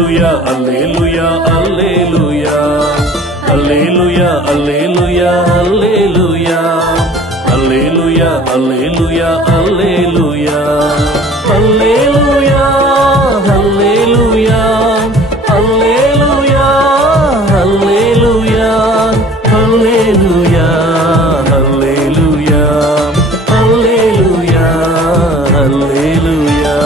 Alleluia, Alleluia, Alleluia. Alleluia, Alleluia, Alleluia. Alleluia, Alleluia, Alleluia. Alleluia, Alleluia. Alleluia, Alleluia. Alleluia, Alleluia. Alleluia, Alleluia.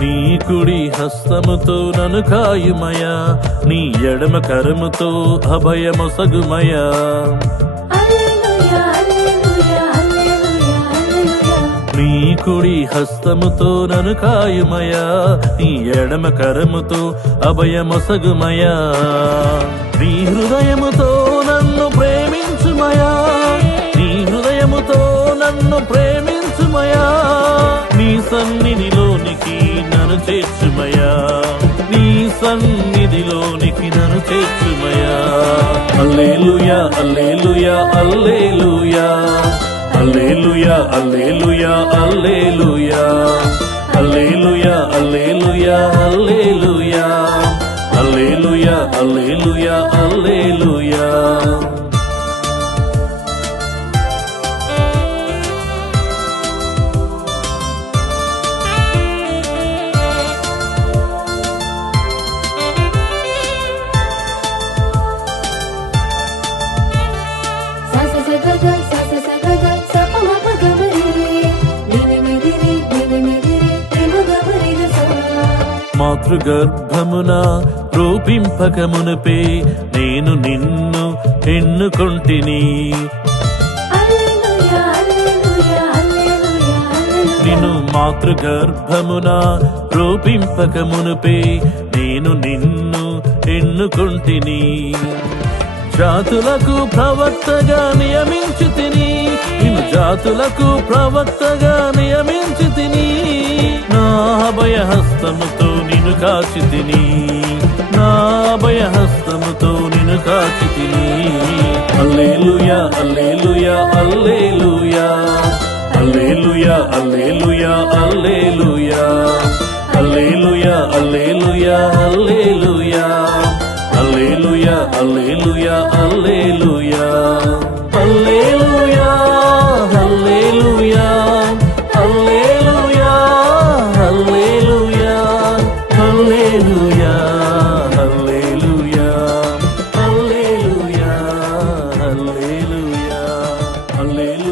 నీ కుడి హస్తముతో నన్ను కాయుమయా, నీ ఎడమ కరముతో అభయమొసగుమయా. నీ కుడి హస్తముతో నన్ను కాయుమయా, నీ ఎడమ కరముతో అభయమొసగుమయా. నీ హృదయముతో నన్ను ప్రేమించుమయా, నీ హృదయముతో నన్ను ప్రేమించుమయా. నీ సన్నిధిలోనికి నన్ను చేర్చుమయా, నీ సన్నిధిలోనికి నన్ను చేర్చుమయా. హల్లెలూయా, హల్లెలూయా, హల్లెలూయా. Alleluia, Alleluia, Alleluia. Alleluia, Alleluia, Alleluia. Alleluia, Alleluia, Alleluia. మాతృగర్భమున రూపింపకమునుపే నేను నిన్ను ఎన్నుకొంటిని. నిన్ను మాతృగర్భమున రూపింపకమునుపే నేను నిన్ను ఎన్నుకొంటిని. జాతులకు ప్రవక్తగా నియమించితిని, నిన్ను జాతులకు ప్రవక్తగా నియమించితిని. నా అభయహస్తముతో నిన్ను కాచితిని, నా అభయహస్తముతో నిన్ను కాచితిని. హల్లెలూయా, హల్లెలూయా, హల్లెలూయా. హల్లెలూయా, హల్లెలూయా, హల్లెలూయా. హల్లెలూయా, హల్లెలూయా, హల్లెలూయా. Alleluia, Alleluia, Alleluia. Alleluia, Alleluia. Alleluia, Alleluia. Alleluia, Alleluia. Alleluia, Alleluia. Alleluia.